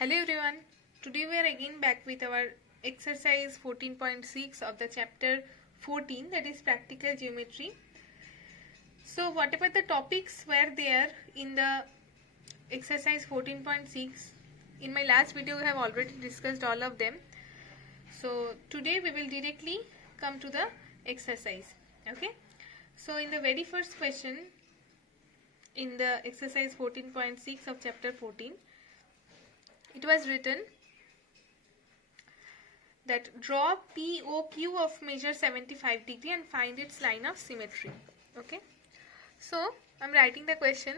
Hello everyone, today we are again back with our exercise 14.6 of the chapter 14, that is practical geometry. So whatever the topics were there in the exercise 14.6, in my last video we have already discussed all of them. So today we will directly come to the exercise. Okay, so in the very first question in the exercise 14.6 of chapter 14, it was written that draw POQ of measure 75 degree and find its line of symmetry. Okay, so I'm writing the question.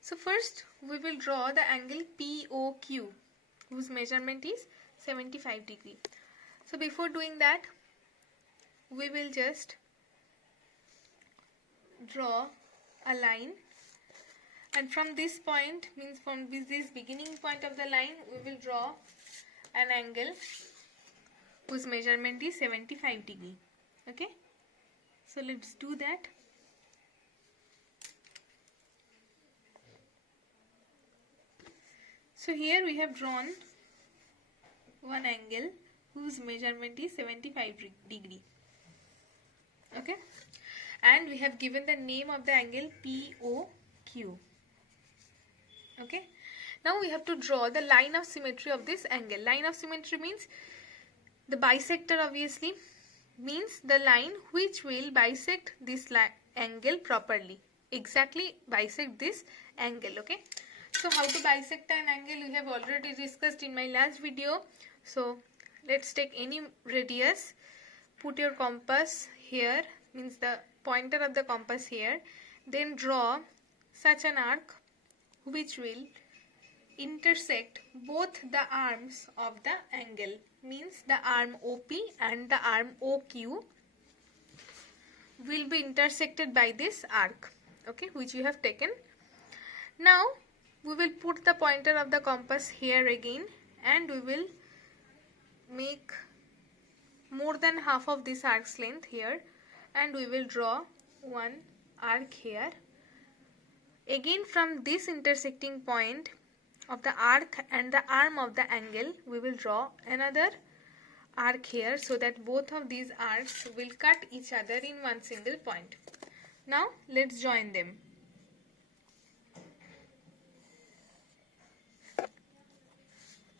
So first we will draw the angle POQ whose measurement is 75 degree. So before doing that, we will just draw a line, and from this point, means from this beginning point of the line, we will draw an angle whose measurement is 75 degree. Okay, so let's do that. So here we have drawn one angle whose measurement is 75 degree. Okay, and we have given the name of the angle POQ. Okay, now we have to draw the line of symmetry of this angle. Line of symmetry means the bisector, obviously, means the line which will bisect this angle properly. Exactly bisect this angle. Okay, so how to bisect an angle we have already discussed in my last video. So let's take any radius, put your compass here, means the pointer of the compass here, then draw such an arc which will intersect both the arms of the angle, means the arm OP and the arm OQ will be intersected by this arc, okay, which you have taken. Now we will put the pointer of the compass here again, and we will make more than half of this arc's length here, and we will draw one arc here. Again, from this intersecting point of the arc and the arm of the angle, we will draw another arc here, so that both of these arcs will cut each other in one single point. Now let's join them.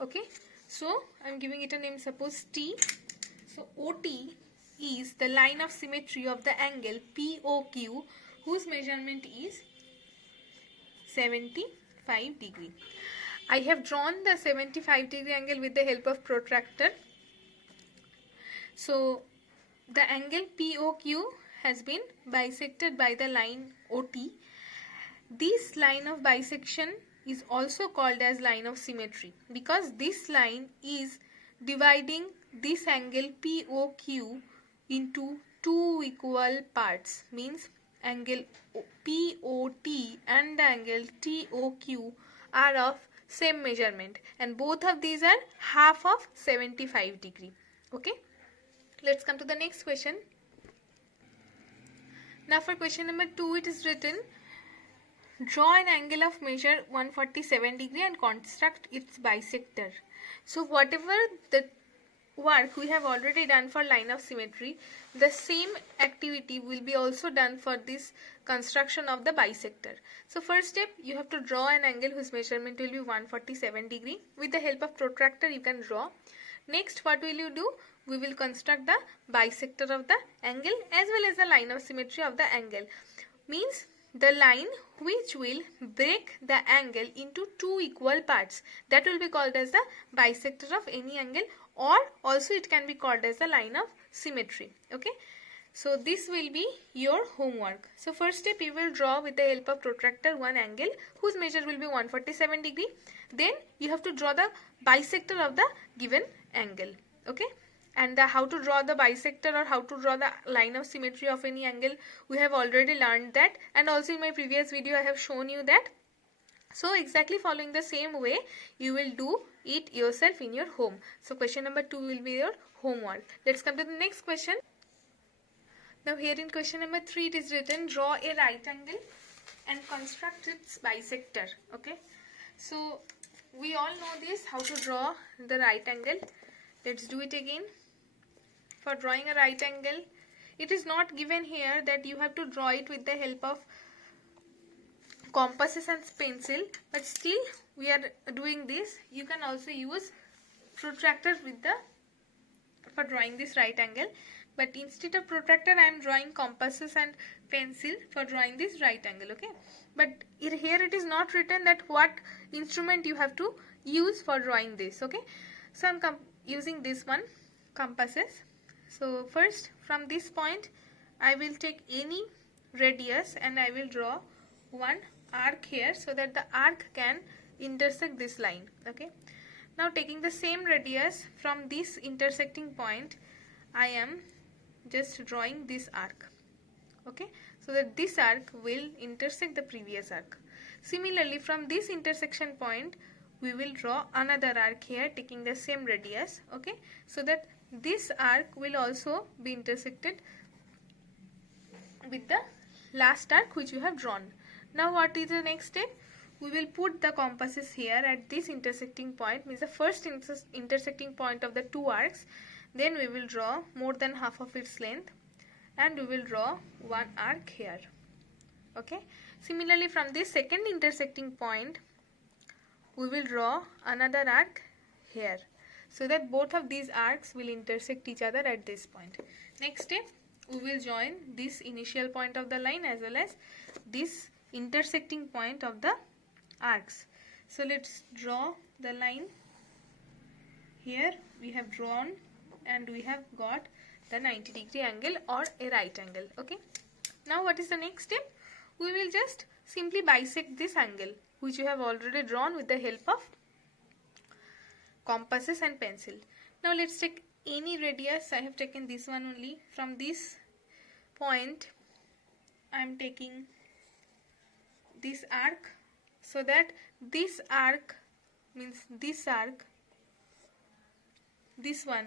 Okay, so I'm giving it a name, suppose T. So OT is the line of symmetry of the angle POQ whose measurement is 75 degree. I have drawn the 75 degree angle with the help of protractor. So the angle POQ has been bisected by the line OT. This line of bisection is also called as line of symmetry because this line is dividing this angle POQ into two equal parts, means angle POT and the angle TOQ are of same measurement, and both of these are half of 75 degree. Okay, let's come to the next question. Now for question number 2, it is written, draw an angle of measure 147 degree and construct its bisector. So whatever the work we have already done for line of symmetry, the same activity will be also done for this construction of the bisector. So first step, you have to draw an angle whose measurement will be 147 degree. With the help of protractor you can draw. Next, what will you do? We will construct the bisector of the angle as well as the line of symmetry of the angle, means the line which will break the angle into two equal parts. That will be called as the bisector of any angle, or also it can be called as the line of symmetry. Okay, so this will be your homework. So first step, you will draw with the help of protractor one angle whose measure will be 147 degree. Then you have to draw the bisector of the given angle. Okay, and how to draw the bisector or how to draw the line of symmetry of any angle, we have already learned that, and also in my previous video I have shown you that. So exactly following the same way you will do it yourself in your home. So question number 2 will be your homework. Let's come to the next question. Now here in question number 3 it is written, draw a right angle and construct its bisector. Okay, so we all know this, how to draw the right angle. Let's do it again. For drawing a right angle, it is not given here that you have to draw it with the help of compasses and pencil, but still we are doing this. You can also use protractor for drawing this right angle, but instead of protractor I am drawing compasses and pencil for drawing this right angle. Okay, but here it is not written that what instrument you have to use for drawing this. Okay, so I am using this one, compasses. So first, from this point I will take any radius and I will draw one arc here, so that the arc can intersect this line. Okay, now taking the same radius from this intersecting point, I am just drawing this arc. Okay, so that this arc will intersect the previous arc. Similarly, from this intersection point we will draw another arc here taking the same radius. Okay, so that this arc will also be intersected with the last arc which you have drawn. Now what is the next step? We will put the compasses here at this intersecting point, means the first intersecting point of the two arcs. Then we will draw more than half of its length and we will draw one arc here. Okay, similarly from this second intersecting point we will draw another arc here, so that both of these arcs will intersect each other at this point. Next step, we will join this initial point of the line as well as this intersecting point of the arcs. So let's draw the line. Here we have drawn and we have got the 90-degree angle or a right angle. Okay, now what is the next step? We will just simply bisect this angle which you have already drawn with the help of compasses and pencil. Now let's take any radius. I have taken this one only. From this point I am taking this arc, so that this arc, means this arc, this one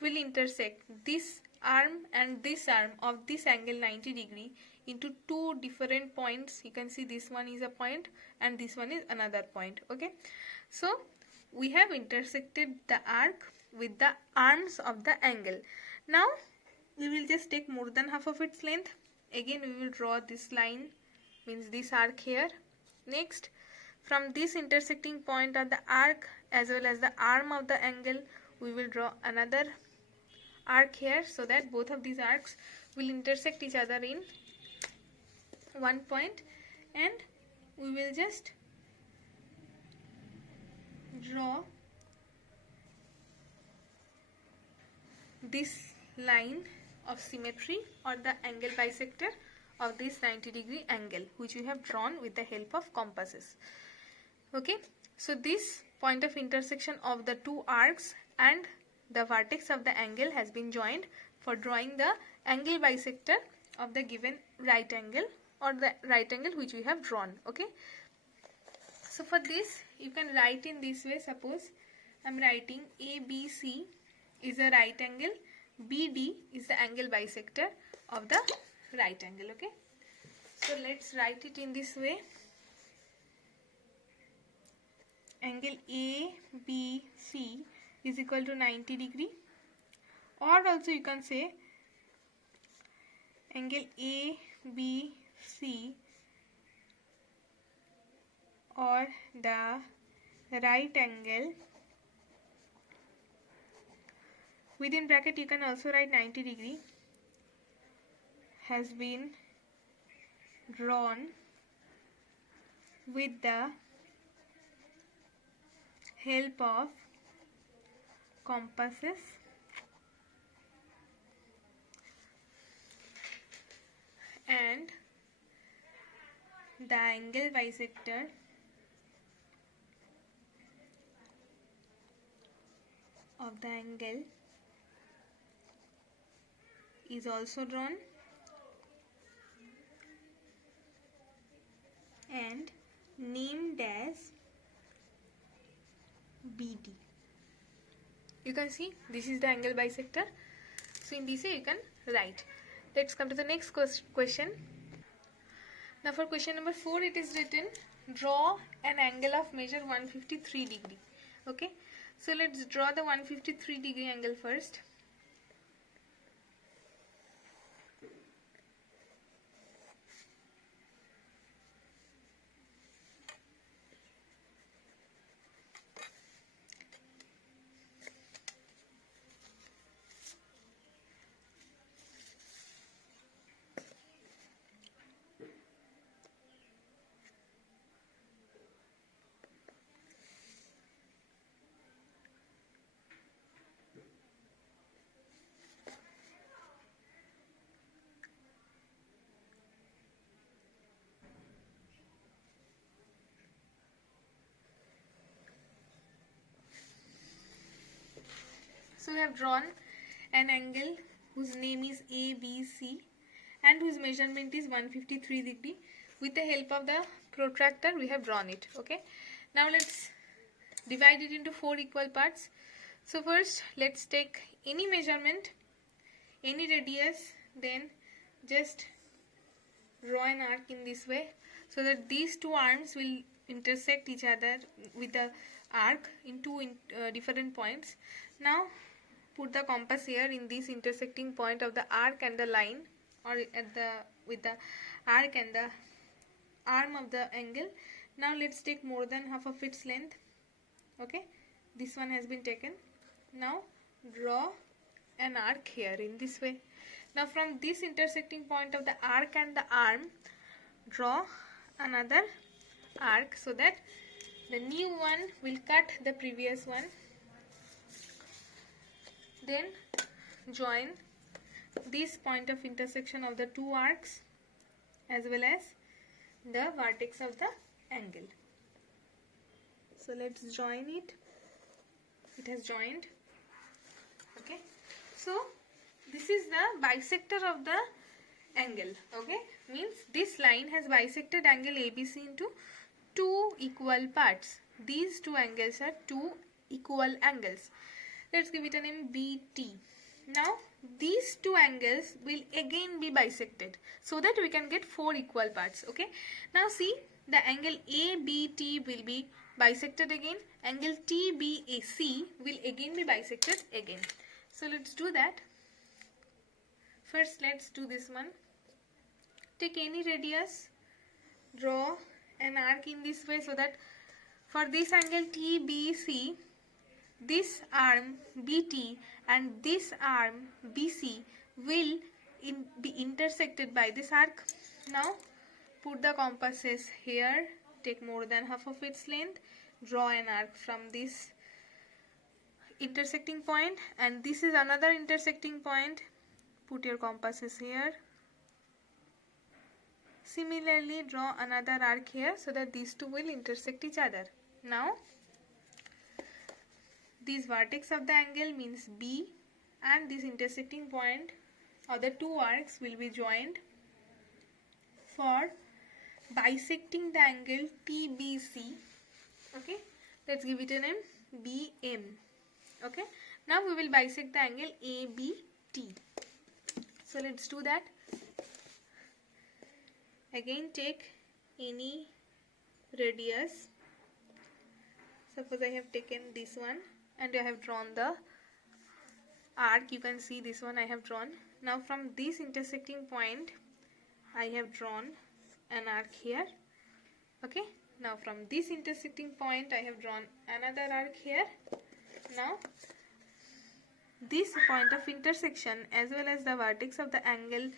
will intersect this arm and this arm of this angle 90-degree into two different points. You can see this one is a point and this one is another point. Okay, so we have intersected the arc with the arms of the angle. Now we will just take more than half of its length. Again we will draw this line, means this arc here. Next, from this intersecting point of the arc as well as the arm of the angle, we will draw another arc here, so that both of these arcs will intersect each other in one point, and we will just draw this line of symmetry or the angle bisector of this 90-degree angle which we have drawn with the help of compasses. Okay, so this point of intersection of the two arcs and the vertex of the angle has been joined for drawing the angle bisector of the given right angle or the right angle which we have drawn. Okay, so for this you can write in this way. Suppose I am writing ABC is a right angle, BD is the angle bisector of the right angle. Okay, so let's write it in this way. Angle ABC is equal to 90-degree, or also you can say angle ABC or the right angle, within bracket you can also write 90-degree, has been drawn with the help of compasses and the angle bisector of the angle is also drawn and named as BD. You can see this is the angle bisector. So in this way you can write. Let's come to the next question. Now for question number 4, it is written, draw an angle of measure 153 degree. Okay, so let's draw the 153 degree angle first. So we have drawn an angle whose name is ABC and whose measurement is 153 degree. With the help of the protractor, we have drawn it. Okay. Now let's divide it into 4 equal parts. So first, let's take any measurement, any radius, then just draw an arc in this way so that these two arms will intersect each other with the arc in two different points. Now put the compass here in this intersecting point of the arc and the line, or at the with the arc and the arm of the angle. Now let's take more than half of its length. Okay, this one has been taken. Now draw an arc here in this way. Now from this intersecting point of the arc and the arm, draw another arc so that the new one will cut the previous one. Then join this point of intersection of the two arcs as well as the vertex of the angle. So let's join it. It has joined. Okay. So this is the bisector of the angle. Okay. Means this line has bisected angle ABC into two equal parts. These two angles are two equal angles. Let's give it a name BT. Now these two angles will again be bisected so that we can get 4 equal parts. Okay. Now see, the angle ABT will be bisected again. Angle TBAC will again be bisected again. So let's do that. First let's do this one. Take any radius, draw an arc in this way so that for this angle TBC, this arm BT and this arm BC will be intersected by this arc. Now put the compasses here, take more than half of its length, draw an arc from this intersecting point, and this is another intersecting point. Put your compasses here. Similarly, draw another arc here so that these two will intersect each other. Now this vertex of the angle means B, and this intersecting point or the two arcs will be joined for bisecting the angle TBC. Okay, let's give it a name BM. Okay, now we will bisect the angle ABT. So let's do that. Again take any radius. Suppose I have taken this one and I have drawn the arc. You can see this one I have drawn. Now from this intersecting point I have drawn an arc here. Okay, now from this intersecting point I have drawn another arc here. Now this point of intersection as well as the vertex of the angle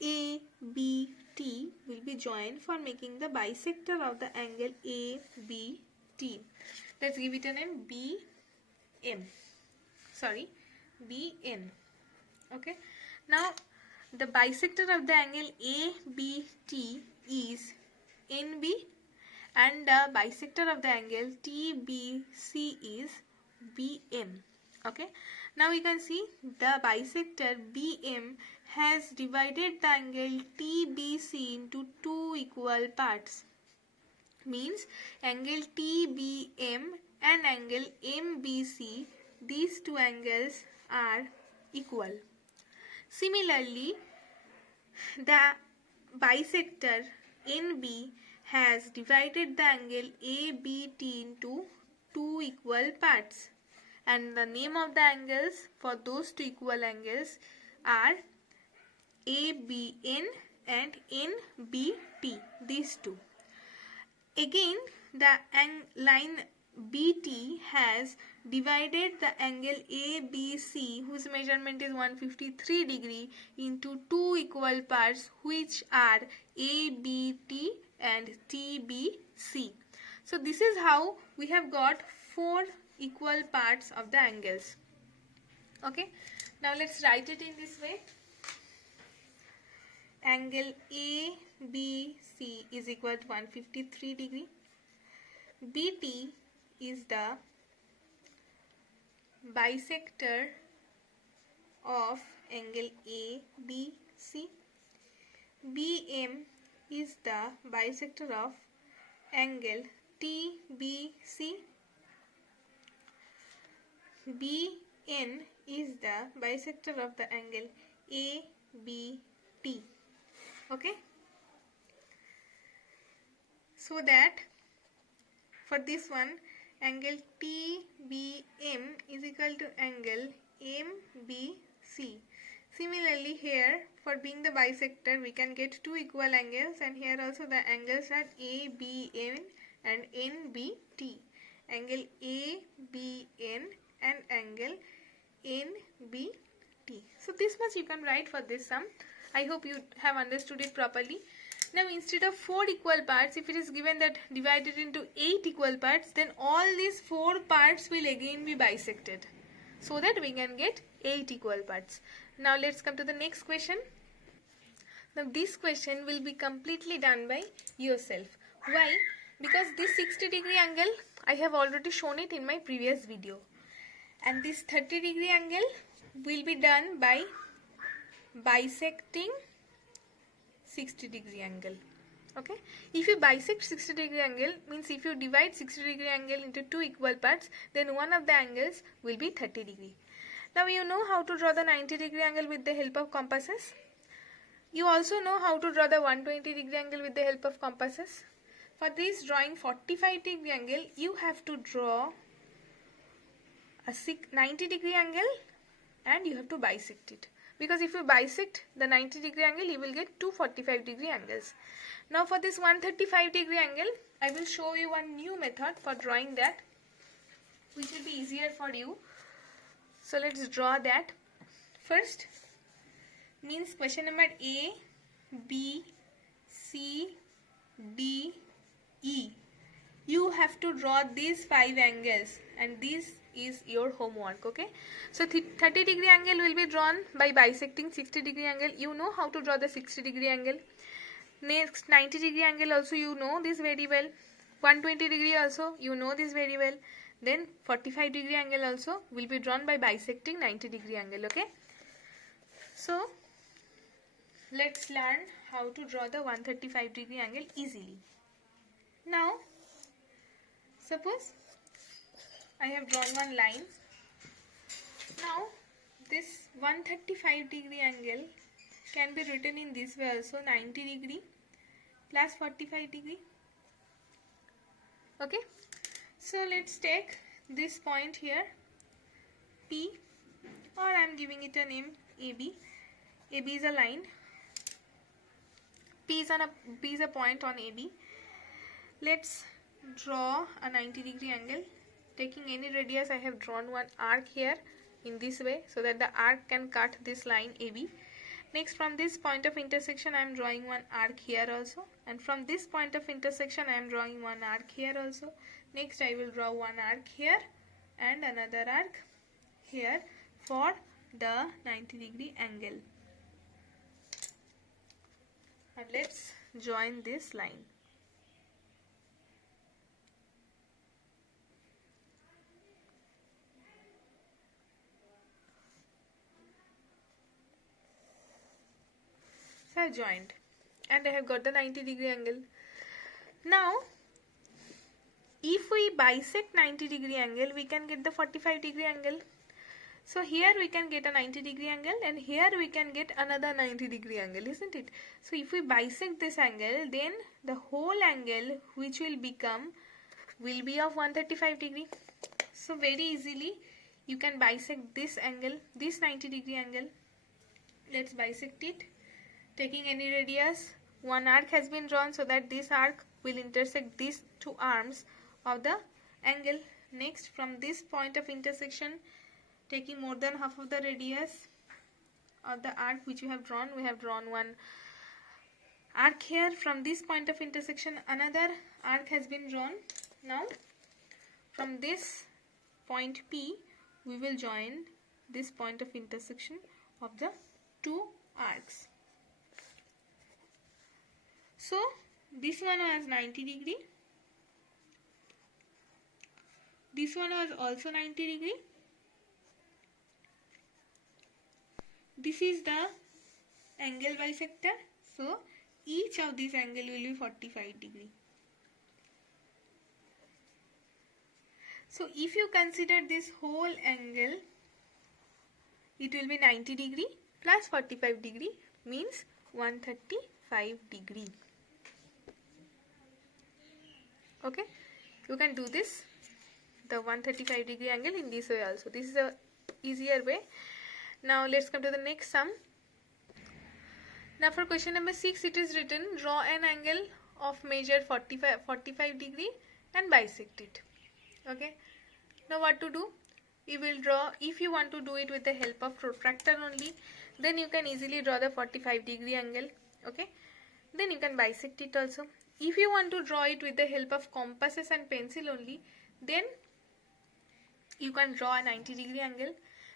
ABT will be joined for making the bisector of the angle ABT. Let's give it a name BN. Okay, now the bisector of the angle ABT is NB and the bisector of the angle TBC is BM. Okay, now we can see the bisector BM has divided the angle TBC into two equal parts. Means angle TBM and angle MBC, these two angles are equal. Similarly, the bisector NB has divided the angle ABT into two equal parts, and the name of the angles for those two equal angles are ABN and NBT, these two. Again, the line BT has divided the angle ABC, whose measurement is 153 degree, into two equal parts, which are ABT and TBC. So this is how we have got four equal parts of the angles. Okay, now let's write it in this way. Angle ABC is equal to 153 degree. BT is the bisector of angle ABC. BM is the bisector of angle TBC. BN is the bisector of the angle ABT. Okay, so that for this one, angle TBM is equal to angle MBC. Similarly, here for being the bisector, we can get two equal angles, and here also the angles are ABN and NBT. Angle ABN and angle NBT. So this much you can write for this sum. I hope you have understood it properly. Now instead of 4 equal parts, if it is given that divided into 8 equal parts, then all these 4 parts will again be bisected, so that we can get 8 equal parts. Now let's come to the next question. Now this question will be completely done by yourself. Why? Because this 60 degree angle, I have already shown it in my previous video. And this 30 degree angle will be done by bisecting 60 degree angle. Okay, if you bisect 60 degree angle, means if you divide 60 degree angle into two equal parts, then one of the angles will be 30 degree. Now you know how to draw the 90 degree angle with the help of compasses. You also know how to draw the 120 degree angle with the help of compasses. For this, drawing 45 degree angle, you have to draw a 90 degree angle and you have to bisect it. Because if you bisect the 90 degree angle, you will get two 45 degree angles. Now for this 135 degree angle, I will show you one new method for drawing that, which will be easier for you. So let's draw that. First, means question number A, B, C, D, E. You have to draw these 5 angles, and this is your homework. Okay, so 30 degree angle will be drawn by bisecting 60 degree angle. You know how to draw the 60 degree angle. Next, 90 degree angle also you know this very well. 120 degree also you know this very well. Then 45 degree angle also will be drawn by bisecting 90 degree angle. Okay, so let's learn how to draw the 135 degree angle easily. Now suppose I have drawn one line. Now this 135 degree angle can be written in this way also, 90 degree plus 45 degree. Okay, so let's take this point here P, or I am giving it a name AB. AB is a line, P is a point on AB. Let's draw a 90 degree angle. Taking any radius, I have drawn one arc here in this way, so that the arc can cut this line AB. Next, from this point of intersection, I am drawing one arc here also, and from this point of intersection, I am drawing one arc here also. Next, I will draw one arc here and another arc here for the 90 degree angle. And let's join this line. So I have joined and I have got the 90 degree angle. Now if we bisect 90 degree angle, we can get the 45 degree angle. So here we can get a 90-degree angle, and here we can get another 90-degree angle, isn't it? So if we bisect this angle, then the whole angle which will become will be of 135 degree. So very easily you can bisect this angle, this 90-degree angle. Let's bisect it. Taking any radius, one arc has been drawn so that this arc will intersect these two arms of the angle. Next, from this point of intersection, taking more than half of the radius of the arc which we have drawn one arc here. From this point of intersection, another arc has been drawn. Now from this point P, we will join this point of intersection of the two arcs. So this one was 90-degree, this one was also 90-degree. This is the angle bisector. So each of these angle will be 45-degree. So if you consider this whole angle, it will be 90-degree plus 45-degree means 135-degree. Okay, you can do this, the 135-degree angle, in this way also. This is a easier way. Now let's come to the next sum. Now for question number 6, it is written, draw an angle of measure 45 degree and bisect it. Okay, now what to do? You will draw, if you want to do it with the help of protractor only, then you can easily draw the 45-degree angle. Okay, then you can bisect it also. If you want to draw it with the help of compasses and pencil only, then you can draw a 90-degree angle.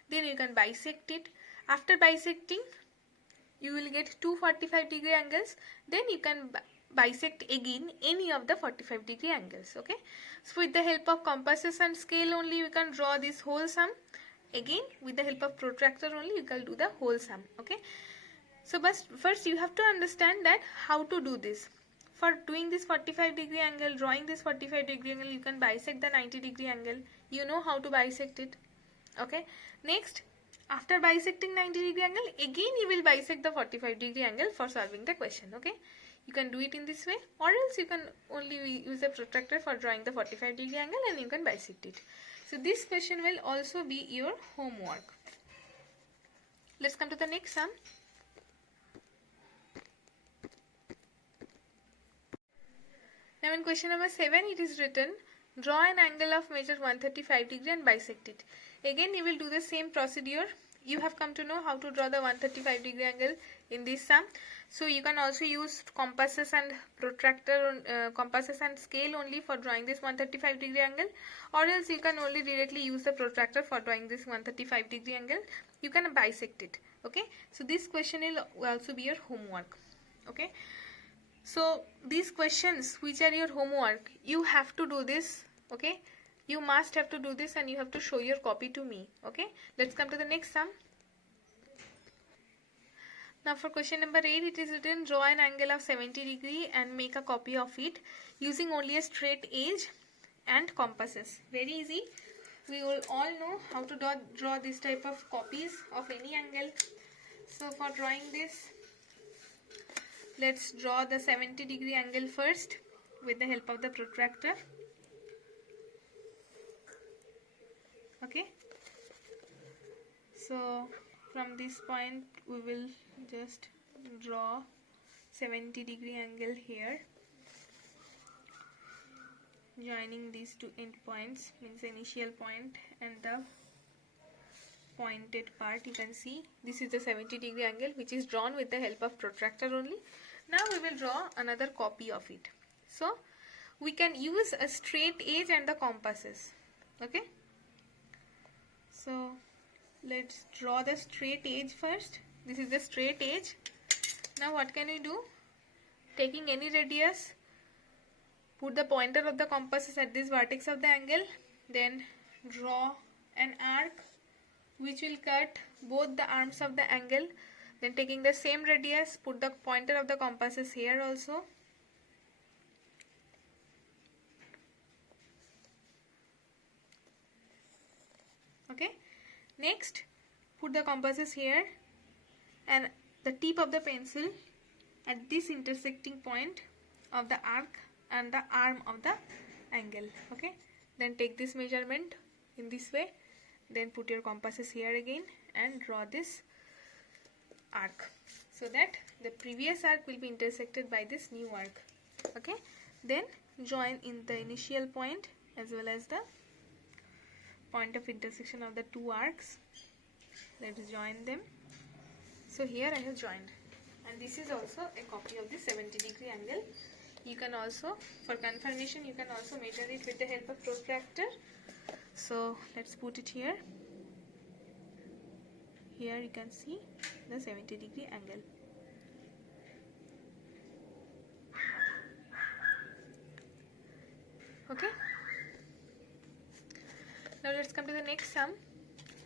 Then you can bisect it. After bisecting, you will get two 45-degree angles. Then you can bisect again any of the 45-degree angles. Okay, so with the help of compasses and scale only, we can draw this whole sum. Again, with the help of protractor only, you can do the whole sum. Okay, so but first you have to understand that how to do this. For doing this 45-degree angle, drawing this 45-degree angle, you can bisect the 90-degree angle. You know how to bisect it. Okay, next, after bisecting 90-degree angle, again you will bisect the 45-degree angle for solving the question. Okay, you can do it in this way, or else you can only use a protractor for drawing the 45-degree angle and you can bisect it. So this question will also be your homework. Let's come to the next sum. Now in question number 7, it is written, draw an angle of measure 135 degree and bisect it. Again you will do the same procedure. You have come to know how to draw the 135-degree angle in this sum. So you can also use compasses and protractor, compasses and scale only for drawing this 135-degree angle, or else you can only directly use the protractor for drawing this 135-degree angle. You can bisect it. Okay, so this question will also be your homework. Okay, so these questions which are your homework, you have to do this. Okay, you must have to do this and you have to show your copy to me. Okay, let's come to the next sum. Now for question number 8, it is written, draw an angle of 70 degree and make a copy of it using only a straight edge and compasses. Very easy. We will all know how to draw this type of copies of any angle. So for drawing this, let's draw the 70-degree angle first with the help of the protractor. Okay, so from this point we will just draw 70-degree angle here, joining these two end points, means initial point and the pointed part. You can see this is the 70-degree angle which is drawn with the help of protractor only. Now we will draw another copy of it. So we can use a straight edge and the compasses. Okay, so let's draw the straight edge first. This is the straight edge. Now what can we do? Taking any radius, put the pointer of the compasses at this vertex of the angle, then draw an arc which will cut both the arms of the angle. Then taking the same radius, put the pointer of the compasses here also. Okay, Next, put the compasses here and the tip of the pencil at this intersecting point of the arc and the arm of the angle. Okay, then take this measurement in this way, then put your compasses here again and draw this arc so that the previous arc will be intersected by this new arc. Okay, then join in the initial point as well as the point of intersection of the two arcs. Let's join them. So here I have joined, and this is also a copy of the 70-degree angle. You can also, for confirmation, you can also measure it with the help of protractor. So let's put it here. Here you can see the 70-degree angle. Okay. Now let's come to the next sum,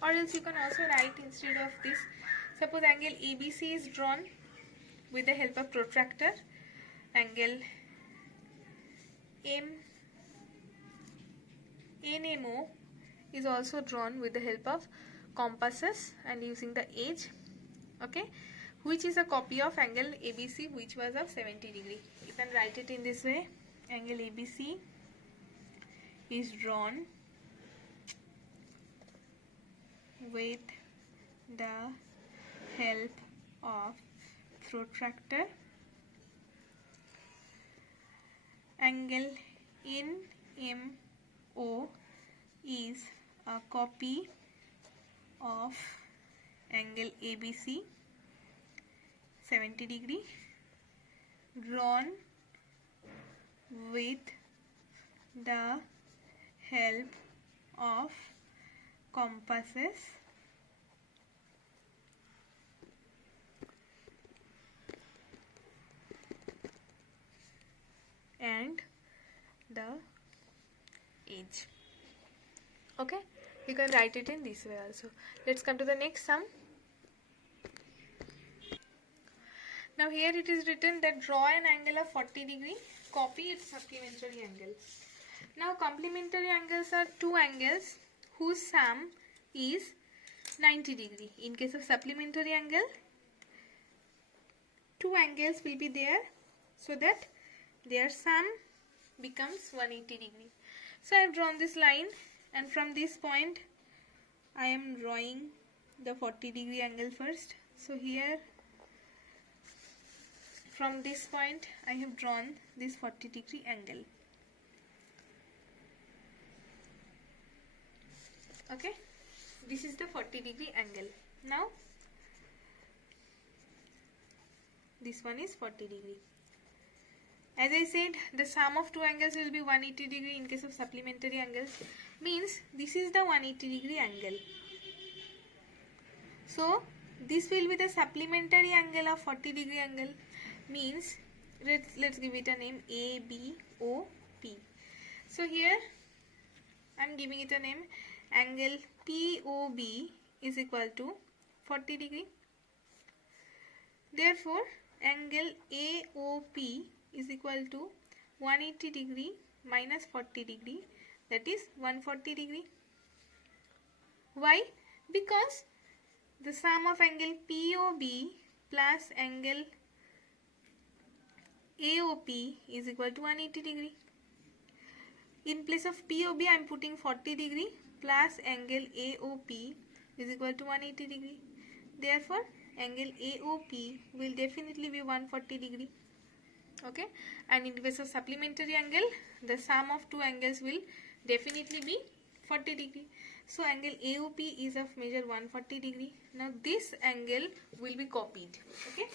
or else you can also write instead of this. Suppose angle ABC is drawn with the help of protractor. Angle NMO is also drawn with the help of compasses and using the edge. Okay, which is a copy of angle ABC, which was of 70 degree. You can write it in this way. Angle ABC is drawn with the help of protractor. Angle NMO is a copy of angle ABC 70 degree drawn with the help of compasses and the edge. Okay, you can write it in this way also. Let's come to the next sum. Now here it is written that draw an angle of 40 degree, copy its supplementary angle. Now complementary angles are two angles whose sum is 90 degree. In case of supplementary angle, two angles will be there so that their sum becomes 180 degree. So I have drawn this line, and from this point I am drawing the 40 degree angle first. So here from this point I have drawn this 40 degree angle. Okay, this is the 40 degree angle. Now this one is 40 degree. As I said, the sum of two angles will be 180 degree in case of supplementary angles. Means this is the 180 degree angle. So this will be the supplementary angle of 40 degree angle. Means let's give it a name ABOP. So here I am giving it a name. Angle POB is equal to 40 degree. Therefore angle AOP is equal to 180 degree minus 40 degree, that is 140 degree. Why? Because the sum of angle POB plus angle AOP is equal to 180 degree. In place of POB I am putting 40 degree plus angle AOP is equal to 180 degree. Therefore angle AOP will definitely be 140 degree. Okay, and in case of supplementary angle, the sum of two angles will definitely be 40 degree. So angle AOP is of measure 140 degree. Now this angle will be copied. Okay,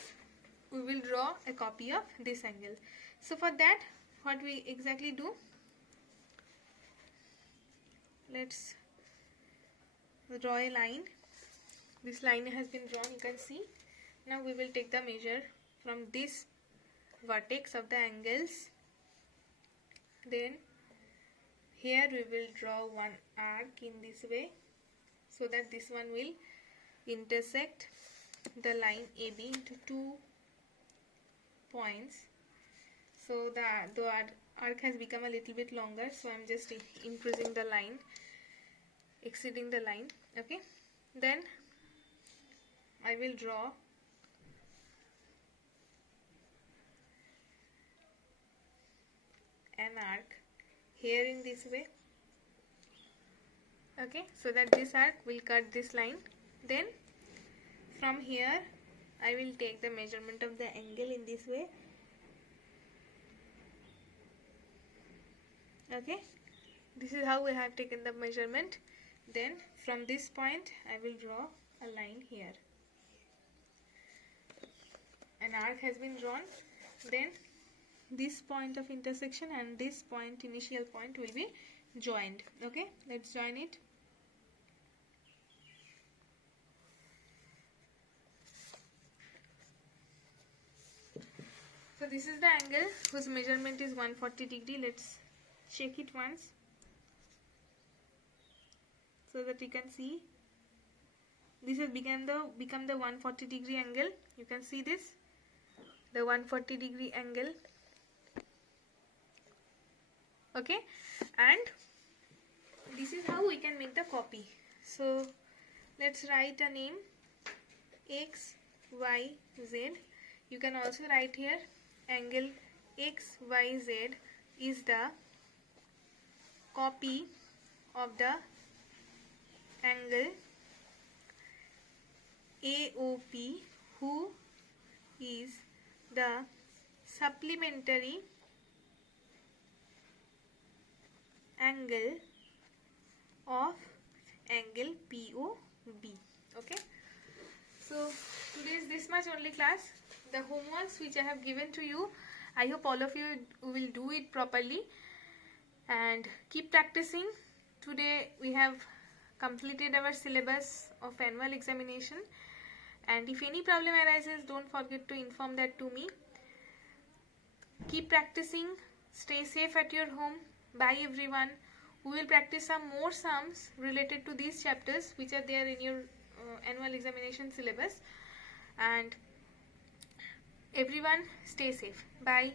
we will draw a copy of this angle. So for that, what we exactly do? Let's draw a line. This line has been drawn, you can see. Now we will take the measure from this vertex of the angles. Then here we will draw one arc in this way so that this one will intersect the line AB into two points. So the arc has become a little bit longer, so I am just increasing the line, exceeding the line. Okay, Then I will draw an arc here in this way. Okay, so that this arc will cut this line. Then from here I will take the measurement of the angle in this way. Okay, this is how we have taken the measurement. Then from this point I will draw a line here. An arc has been drawn. Then this point of intersection and this point, initial point, will be joined. Okay, let's join it. So this is the angle whose measurement is 140 degree. Let's check it once so that you can see. This has become the 140 degree angle. You can see this, the 140 degree angle. Okay, and this is how we can make the copy. So let's write a name, X, Y, Z. You can also write here angle X, Y, Z is the copy of the angle AOP, who is the supplementary angle of angle POB. Okay, so today is this much only, class. The homeworks which I have given to you, I hope all of you will do it properly and keep practicing. Today we have completed our syllabus of annual examination, and if any problem arises, don't forget to inform that to me. Keep practicing, stay safe at your home. Bye everyone. We will practice some more sums related to these chapters which are there in your annual examination syllabus, and everyone stay safe. Bye.